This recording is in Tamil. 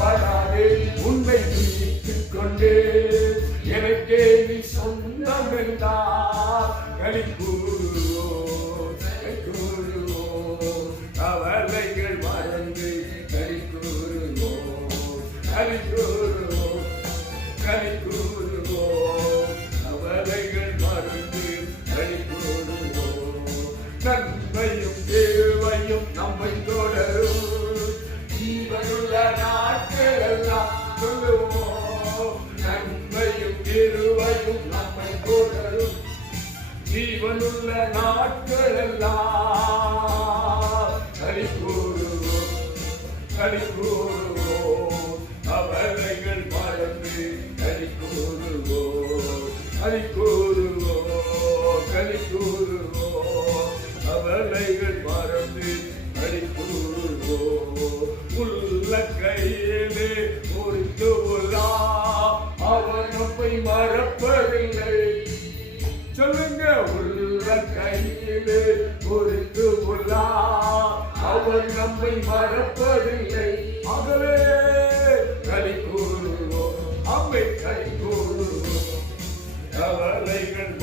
படாதே உன்னை மீட்டுக் கொண்டே எனக்கே நீ சொந்தம் என்றார் களி கூறுவோம் கவலைகள் மறந்து களி கூறுவோம் கவலைகள் மறந்து களி கூறுவோம் நன்மையும் தேவையும் நம்மை தொடரும் ஜீவனுள்ள நாட்கள் எல்லாம் சொல்லுவோம் நன்மையும் தேவையும் நம்மை தொடரும் ஜீவனுள்ள நாட்கள் எல்லாம் களி கூறுவோம் கவலைகள் மறந்து களி கூறுவோம் கவலைகள் மறந்து களி கூறுவோம் உள்ள கையிலே முறித்து அவர் நம்மை மறப்பதில்லை சொல்லுங்க உள்ள கையிலே முறித்து அவர் நம்மை மறப்பதில்லை ஆகவே களி கூறுவோம் அம்மை களி கூறுவோம் கவலைகள்